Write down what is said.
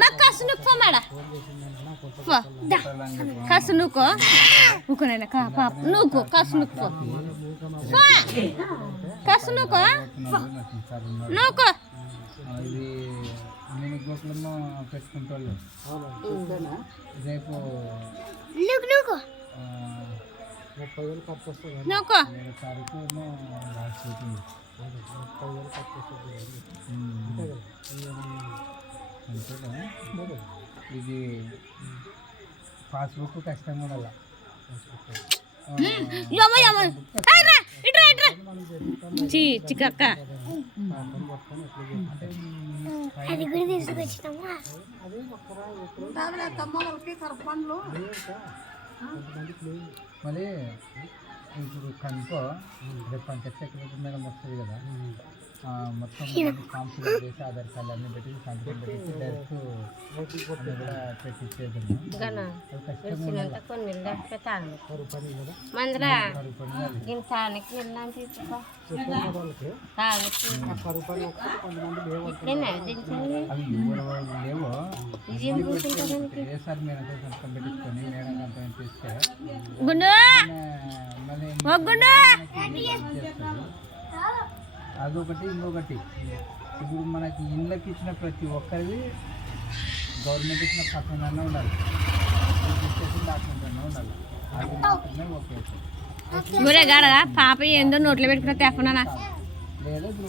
నాకు కాసు నువ్వు మేడ కాసు నువ్వుకో ఊకోనైనా పాప నువ్వుకో కాసు నువ్వుకో కాసు నువ్వుకో నువ్వుకో ఇది నేను గోకులమ్మ పెట్టుకుంటాను రేపు 30,000 ఖర్చు వస్తుంది. నువ్వుకో తారీఖు లాస్ట్ అవుతుంది 30,000 ఖర్చు వస్తుంది. అంతేనా ఇది పాస్బుక్ కష్టంగా ఉండాలి. చిక్కక్క అది కూడా తీసుకొచ్చినామా మళ్ళీ ఇప్పుడు కనుకో రేపు పంచాయత్ సెక్రటరీ మేడం వస్తుంది కదా మొత్తం ఫామ్ ఫిల్ చేసి ఆధార్ కార్డు అన్నీ పెట్టి సంతకం పెట్టి డైరెక్ట్ అన్నీ కూడా పెట్టించేది అవి లేవో ఏ సార్ మీరు సంతకం పెట్టించుకొని మేడం అంత చేస్తే మళ్ళీ అదొకటి ఇంకొకటి ఇప్పుడు మనకి ఇళ్ళకి ఇచ్చిన ప్రతి ఒక్కరిది గవర్నమెంట్ ఇచ్చిన పక్కన ఉండాలి డాక్యుమెంట్ అన్నా ఉండాలి అది మాత్రమే ఓకే గురే గాడ పాప ఏందో నోట్లో పెట్టుకున్న తెఫనా లేదా ఇప్పుడు